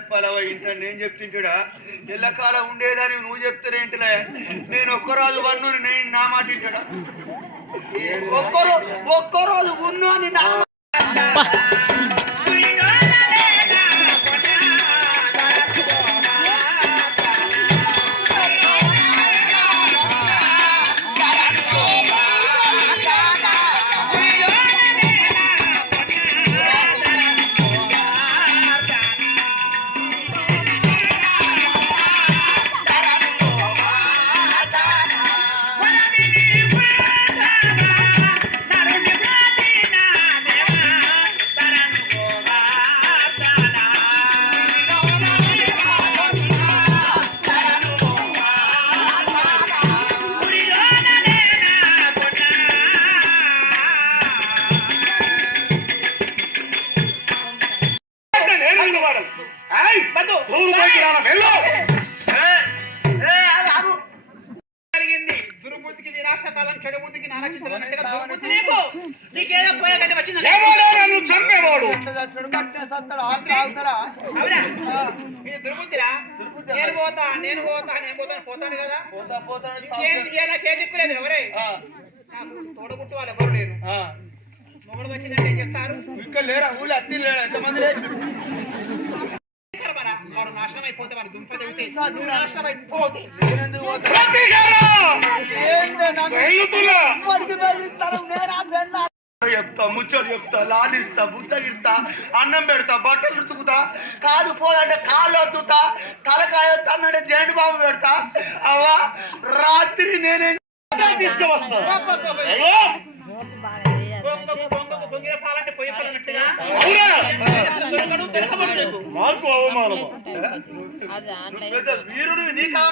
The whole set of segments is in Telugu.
చెప్పాలవా ఇంట్లో నేను చెప్తుంటాడా ఎల్లకాలం ఉండేదని నువ్వు చెప్తారేంటిలే నేను ఒక్కరోజు వన్ను నేను నా మాట తింటాడా ఒక్కరోజు ఉన్ను అని నా దుర్బుద్ధికి నిరాశకాలం చెడు బుద్ధికి చంపేవాడు దుర్బుద్ధిరా నేను పోతా నేను పోతాను కదా నాకే దిక్కులేదు ఎవరే తోడబుట్టు వాళ్ళు ఎవరు లేరు మొగడు వచ్చిందంటే ఏం చేస్తారు ఇక్కడ లేరా ఊళ్ళో అత్తి లేరా ఎంతమంది వాడు నాశనం అయిపోతే వాడు దుంప తగ్గితే నాశనం అయిపోతే చెప్తా ముచ్చలు చెప్తా లాలిస్తా బుద్ధగిస్తా అన్నం పెడతా బట్టలు ఉతుకుతా కాదు పోదంటే కాళ్ళు వద్దుతా తలకాయ అన్నాడే జేండు బాబు పెడతా అవా రాత్రి నేనే తీసుకువస్తా వీరుడు నీకు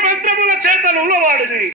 మంత్రముల చేతలు వాడిది